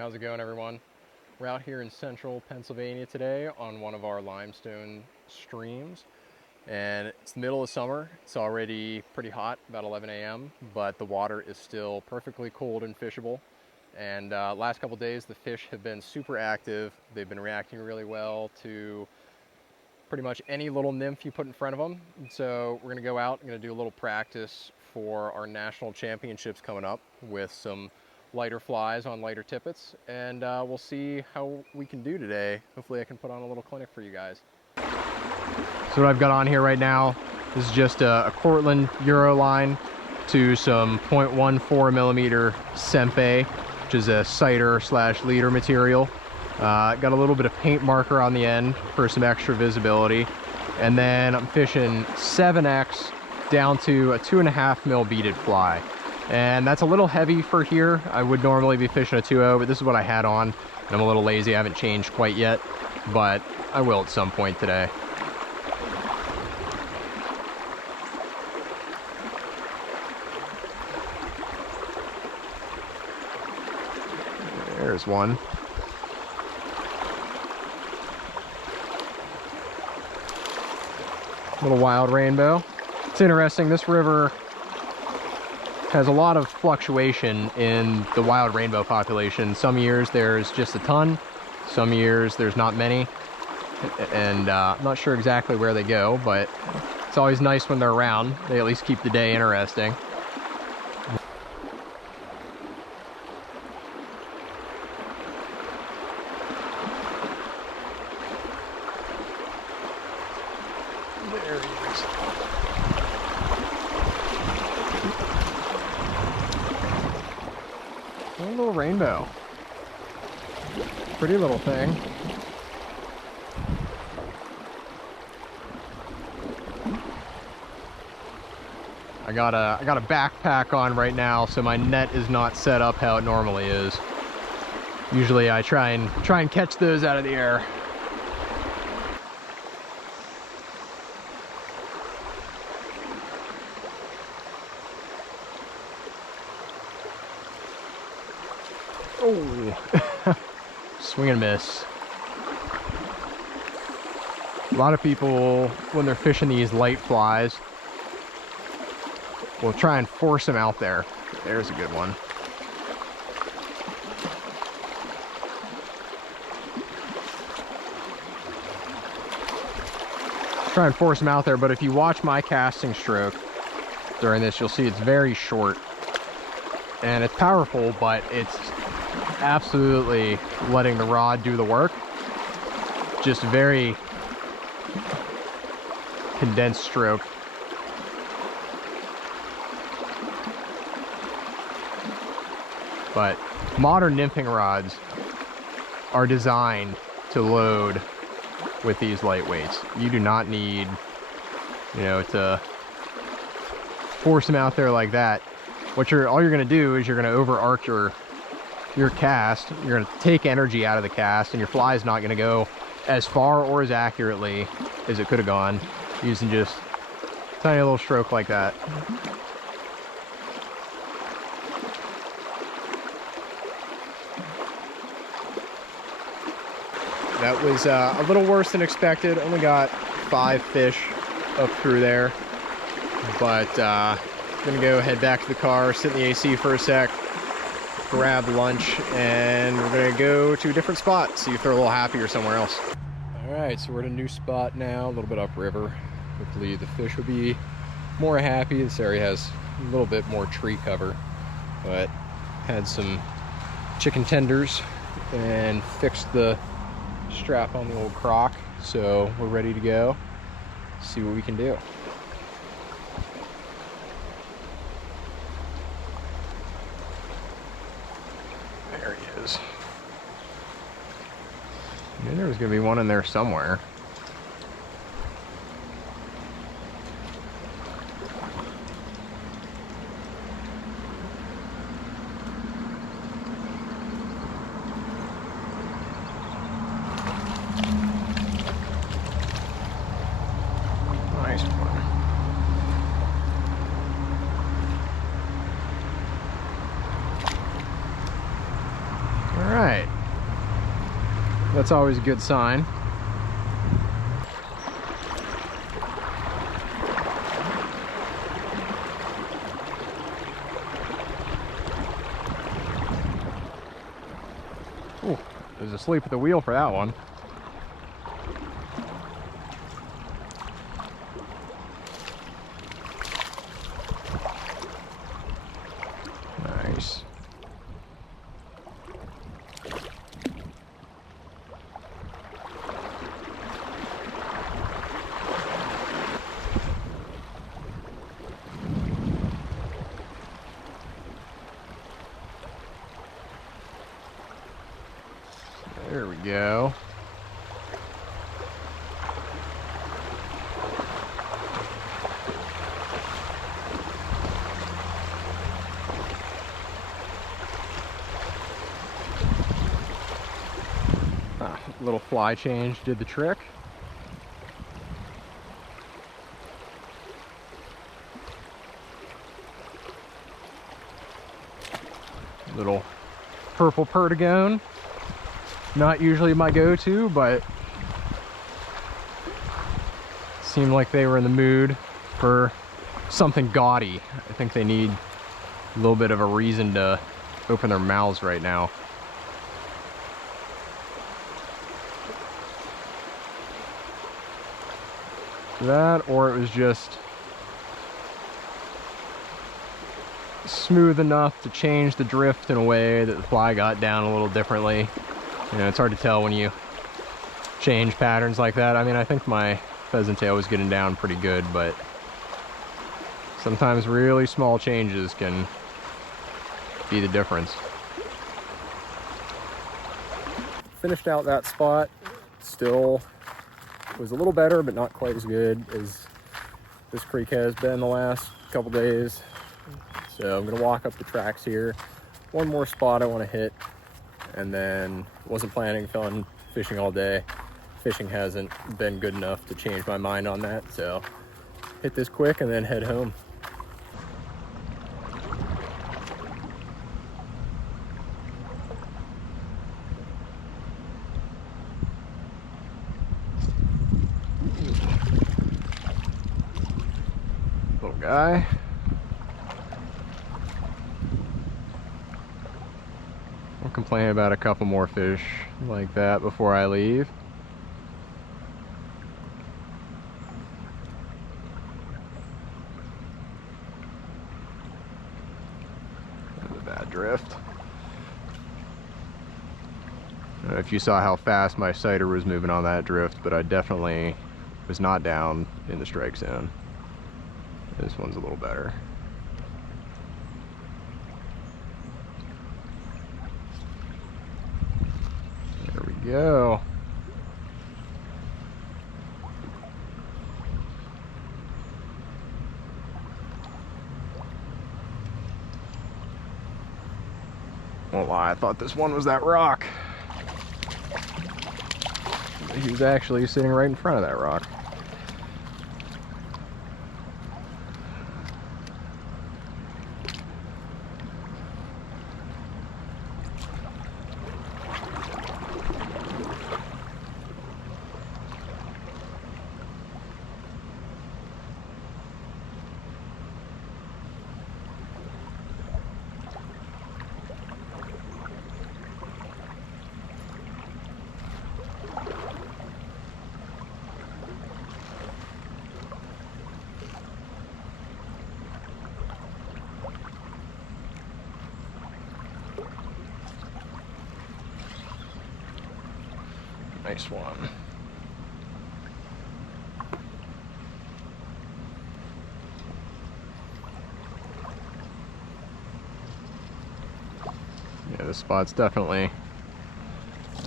How's it going, everyone? We're out here in central Pennsylvania today on one of our limestone streams, and it's the middle of summer. It's already pretty hot, about 11 a.m., but the water is still perfectly cold and fishable. And last couple days, the fish have been super active. They've been reacting really well to pretty much any little nymph you put in front of them. So we're gonna go out, I'm gonna do a little practice for our national championships coming up with some lighter flies on lighter tippets, and we'll see how we can do today. Hopefully I can put on a little clinic for you guys. So what I've got on here right now is just a Cortland Euro line to some 0.14 millimeter Sempe, which is a cider / leader material. Got a little bit of paint marker on the end for some extra visibility, and then I'm fishing 7X down to a 2.5 mil beaded fly. And that's a little heavy for here. I would normally be fishing a 2.0, but this is what I had on. And I'm a little lazy, I haven't changed quite yet, but I will at some point today. There's one. Little wild rainbow. It's interesting, this river has a lot of fluctuation in the wild rainbow population. Some years there's just a ton, some years there's not many, and I'm not sure exactly where they go, but it's always nice when they're around. They at least keep the day interesting. There he is. A little rainbow. Pretty little thing. I got a backpack on right now, so my net is not set up how it normally is. Usually I try and catch those out of the air. Oh, swing and miss. A lot of people, when they're fishing these light flies, will try and force them out there. There's a good one. Try and force them out there, but if you watch my casting stroke during this, you'll see it's very short. And it's powerful, but it's absolutely letting the rod do the work. Just very condensed stroke. But modern nymphing rods are designed to load with these lightweights. You do not need, to force them out there like that. All you're gonna do is you're gonna over arc your cast. You're gonna take energy out of the cast, and your fly is not gonna go as far or as accurately as it could have gone using just a tiny little stroke like that. That was a little worse than expected. Only got 5 fish up through there, but gonna go head back to the car, sit in the AC for a sec, grab lunch, and we're gonna go to a different spot, see if they're a little happier somewhere else. All right, so we're at a new spot now, a little bit upriver. Hopefully the fish will be more happy. This area has a little bit more tree cover, but had some chicken tenders and fixed the strap on the old crock, so we're ready to go see what we can do. There he is. I knew there was gonna be one in there somewhere. Nice one. All right. That's always a good sign. Ooh, there's asleep at the wheel for that one. Nice. There we go. Little fly change did the trick. Little Purple Perdigon. Not usually my go-to, but seemed like they were in the mood for something gaudy. I think they need a little bit of a reason to open their mouths right now. That, or it was just smooth enough to change the drift in a way that the fly got down a little differently. You know, it's hard to tell when you change patterns like that. I mean, I think my pheasant tail was getting down pretty good, but sometimes really small changes can be the difference. Finished out that spot. Still was a little better, but not quite as good as this creek has been the last couple days. So I'm gonna walk up the tracks here. One more spot I want to hit, and then wasn't planning on fishing all day. Fishing hasn't been good enough to change my mind on that, so hit this quick and then head home. Little guy. I'll complain about a couple more fish like that before I leave. That was a bad drift. I don't know if you saw how fast my sighter was moving on that drift, but I definitely was not down in the strike zone. This one's a little better. There we go. Won't lie, I thought this one was that rock. He was actually sitting right in front of that rock. Nice one. Yeah, this spot's definitely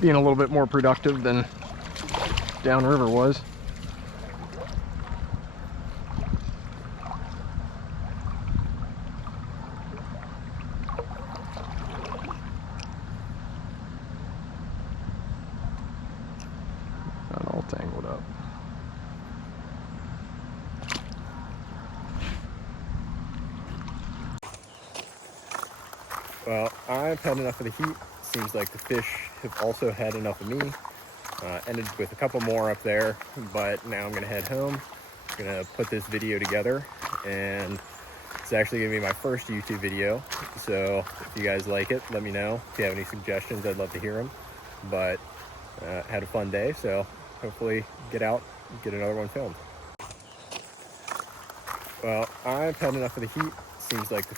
being a little bit more productive than downriver was. All tangled up. Well, I've had enough of the heat. seems like the fish have also had enough of me. Ended with a couple more up there, but now I'm gonna head home. I'm gonna put this video together, and it's actually gonna be my first YouTube video. So if you guys like it, let me know. If you have any suggestions, I'd love to hear them. But had a fun day, so hopefully get out and get another one filmed. Well, I've had enough of the heat. Seems like the